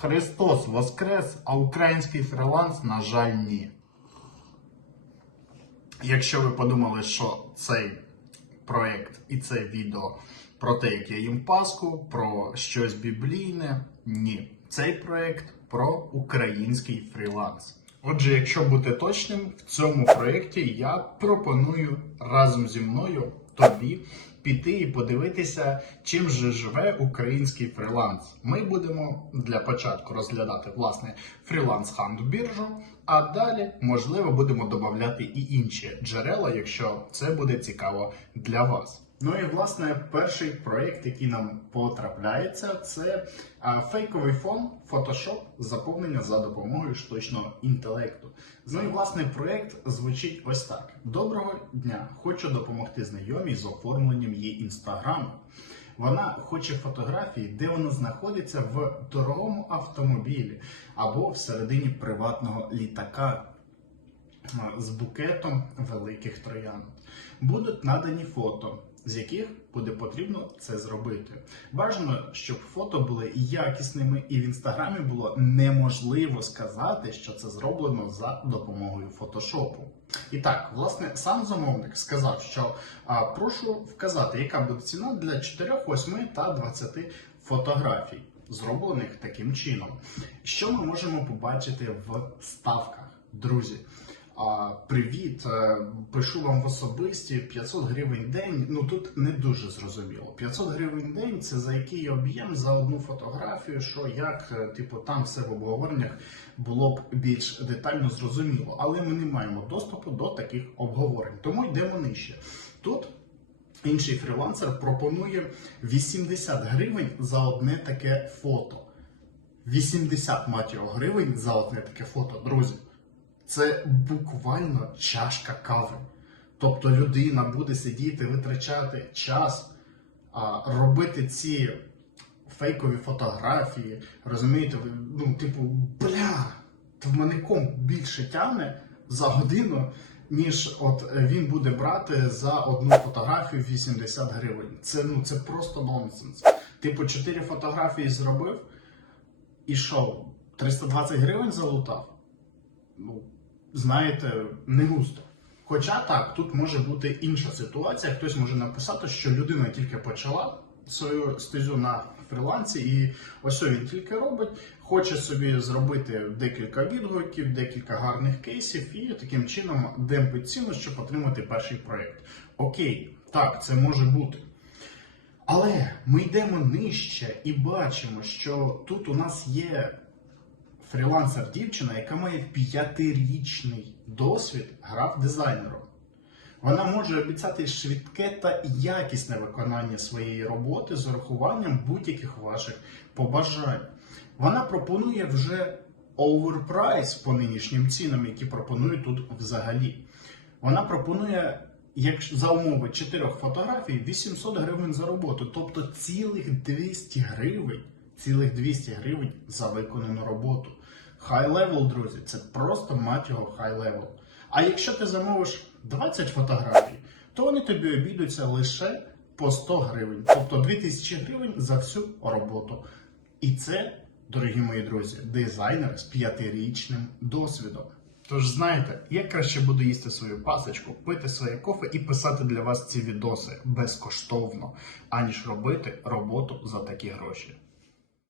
Христос Воскрес, а український фріланс, на жаль, ні. Якщо ви подумали, що цей проект і це відео про те, як я їм Пасху, про щось біблійне, ні. Цей проект про український фріланс. Отже, якщо бути точним, в цьому проєкті я пропоную разом зі мною тобі піти і подивитися, чим же живе український фріланс. Ми будемо для початку розглядати власне фріланс хант біржу, а далі, можливо, будемо додати і інші джерела, якщо це буде цікаво для вас. Ну і власне перший проєкт, який нам потрапляється, це фейковий фон Photoshop заповнення за допомогою штучного інтелекту. Ну і власне проєкт звучить ось так: Доброго дня! Хочу допомогти знайомій з оформленням її інстаграму. Вона хоче фотографії, де вона знаходиться в дорогому автомобілі або всередині приватного літака з букетом великих троянд. Будуть надані фото, з яких буде потрібно це зробити. Бажано, щоб фото були якісними, і в інстаграмі було неможливо сказати, що це зроблено за допомогою фотошопу. І так, власне, сам замовник сказав, що а, прошу вказати, яка буде ціна для 4, 8 та 20 фотографій, зроблених таким чином. Що ми можемо побачити в ставках, друзі? Привіт, е, пишу вам в особисті 500 гривень день. Ну тут не дуже зрозуміло. 500 гривень день це за який об'єм за одну фотографію, що як, е, типу, там все в обговореннях було б більш детально зрозуміло. Але ми не маємо доступу до таких обговорень. Тому йдемо нижче. Тут інший фрілансер пропонує 80 гривень за одне таке фото. 80 мать його гривень за одне таке фото, друзі. Це буквально чашка кави. Тобто людина буде сидіти, витрачати час, робити ці фейкові фотографії. Розумієте, ну, типу, бля, в мене комп більше тягне за годину, ніж от е, він буде брати за одну фотографію 80 гривень. Це, ну, це просто нонсенс. Типу, 4 фотографії зробив і що, 320 гривень залутав? ну, знаєте, не густо. Хоча так, тут може бути інша ситуація. Хтось може написати, що людина тільки почала свою стезю на фрілансі, і ось він тільки робить, хоче собі зробити декілька відгуків, декілька гарних кейсів, і таким чином демпить ціну, щоб отримати перший проєкт. Окей, так, це може бути. Але ми йдемо нижче і бачимо, що тут у нас є фрілансер дівчина, яка має п'ятирічний досвід граф-дизайнером. Вона може обіцяти швидке та якісне виконання своєї роботи з урахуванням будь-яких ваших побажань. Вона пропонує вже оверпрайс по нинішнім цінам, які пропонують тут взагалі. Вона пропонує як за умови 4 фотографій 800 гривень за роботу, тобто цілих 200 гривень, цілих 200 гривень за виконану роботу. Хай левел, друзі, це просто мать його хай левел. А якщо ти замовиш 20 фотографій, то вони тобі обійдуться лише по 100 гривень, тобто 2000 гривень за всю роботу. І це, дорогі мої друзі, дизайнер з п'ятирічним досвідом. Тож знаєте, я краще буду їсти свою пасочку, пити своє кофе і писати для вас ці відоси безкоштовно, аніж робити роботу за такі гроші.